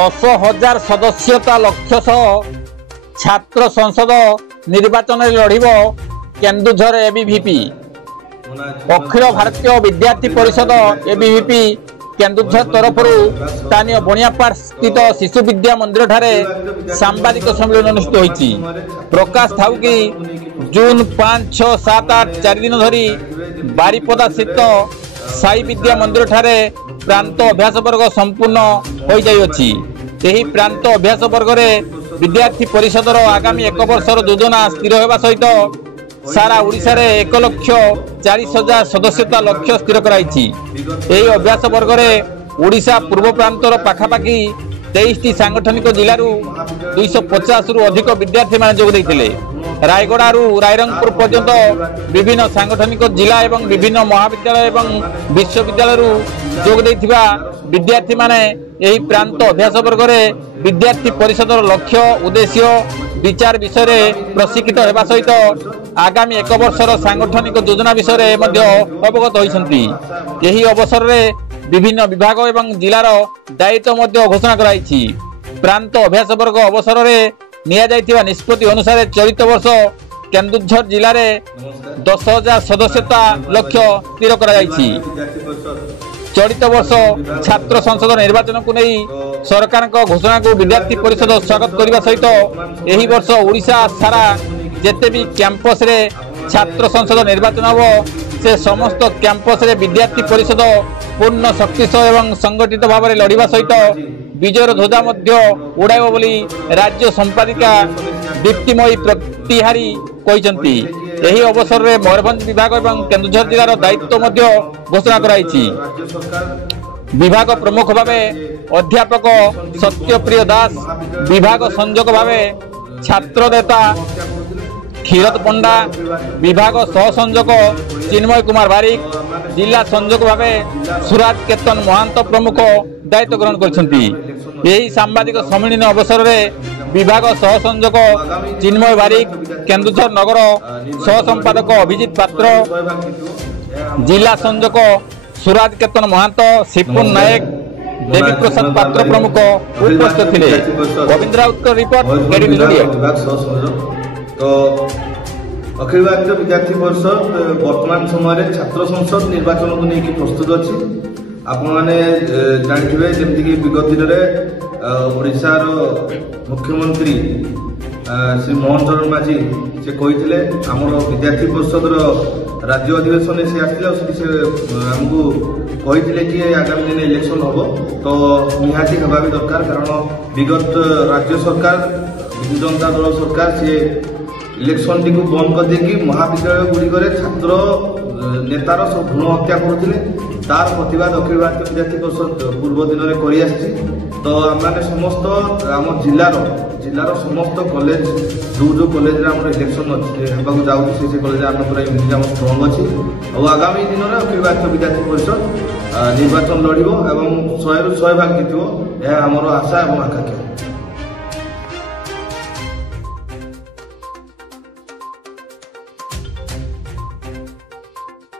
10,000 सदस्यता लक्ष्य सह छात्र संसद निर्वाचन लड़ब केन्दुझर एबीवीपी। अखिल भारतीय विद्यार्थी परिषद एबीवीपी केन्दुझर तरफ स्थानीय बणियापाड़ स्थित शिशु विद्या मंदिर ठारे सांबादिक सम्मेलन अनुष्ठित होईछि। प्रकाश थाउ कि जून 5, 6, 7, 8 4 दिन धरी बारिपदा स्थित साई विद्या मंदिर ठारे प्रांत अभ्यास वर्ग संपूर्ण हो जाइछि। एही प्रांत अभ्यास वर्ग रे विद्यार्थी परिषदर आगामी 1 वर्षर योजना स्थिर होगा सहित सारा ओडिशा रे 1,40,000 सदस्यता लक्ष्य स्थिर कराइछि। एही अभ्यास वर्ग रे ओडिशा पूर्व प्रांतर पाखापाखि 23टी सांगठनिक जिल्लारू 250 रु अधिक विद्यार्थी मान जोग दैथिले। रायगड़ारू रायरंगपुर पर्यंत विभिन्न सांगठनिक जिला एवं विभिन्न महाविद्यालय एवं विश्वविद्यालय जोग दैथिबा विद्यार्थी माने एही प्रांत अभ्यास वर्ग रे विद्यार्थी परिषदर लक्ष्य उद्देश्य विचार विषय में प्रशिक्षित होगा सहित आगामी 1 वर्षर सांगठनिक योजना विषय में अवगत होइछन्ति। एही अवसर में विभिन्न विभाग एवं जिलार दायित्व घोषणा कराइछि। प्रांत अभ्यास वर्ग अवसर में निया जाइथिबा निष्पत्ति अनुसार चलित वर्ष केन्दुझर जिले में 10,000 सदस्यता लक्ष्य स्थिर कराइछि। चलित वर्ष छात्र संसद निर्वाचन को नहीं सरकार घोषणा को विद्यार्थी परिषद स्वागत करने सहित यही वर्ष ओडिशा सारा जेते भी कैंपस रे छात्र संसद निर्वाचन हम से समस्त कैंपस रे विद्यार्थी परिषद पूर्ण शक्तिशाली एवं संगठित भाव में लड़वा सहित विजयर ध्वजा उड़ाइब बोली राज्य संपादिका दीप्तिमयी प्रतिहारी कहते। यही अवसर में मयूरभंज विभाग एवं केन्दुझर जिलार दायित्व घोषणा कराइछि। विभाग प्रमुख भाव अध्यापक सत्यप्रिय दास, विभाग संयोजक भाव छात्र नेता क्षीरद पंडा, विभाग सह संयोजक चिन्मय कुमार बारिक, जिला संयोजक भाव सुराज केतन महांत प्रमुख दायित्व ग्रहण करछन्ति। यही सांबादिक सम्मेलन अवसर में विभाग सह संयोजक चिन्मय बारिक, केन्दुझर नगर सह संपादक अभिजित पात्र, जिला संयोजक सुराज केतन महांत, सिपुन नायक, देवी प्रसाद पात्र प्रमुख उपस्थित थे। गोविंद राउत रिपोर्ट एडी न्यूज। तो अखिल भारतीय विद्यार्थी परिषद वर्तमान समय छात्र संसद निर्वाचन को लेकिन प्रस्तुत अच्छी। आप जानते जमीक विगत दिन में ओडिशार मुख्यमंत्री श्री मोहन चरण माझी से कहते आम विद्यार्थी परिषद राज्य अधिवेशन से आसते से आमको कहते कि आगामी दिन इलेक्शन हम तो निहाती हवा भी दरकार। कारण विगत राज्य सरकार विजु जनता दल सरकार से इलेक्शन टी बंद कर देकी महाविद्यालय गुड़िक छात्र नेतार सब भ्रूण हत्या करुले तार प्रतिवाद अखिल भारतीय विद्यार्थी परिषद पूर्व दिन में कर। तो आम समस्त आम जिलार समस्त कॉलेज जो कॉलेज इलेक्शन होगा जाऊँ से कॉलेज आम पूरा इम्यूनिटी आम स्ट्रंग अच्छी और आगामी दिन में अखिल भारतीय विद्यार्थी परिषद निर्वाचन लड़ब और 100 ରୁ 100 भाग जीत यह आमर आशा और आकांक्षा।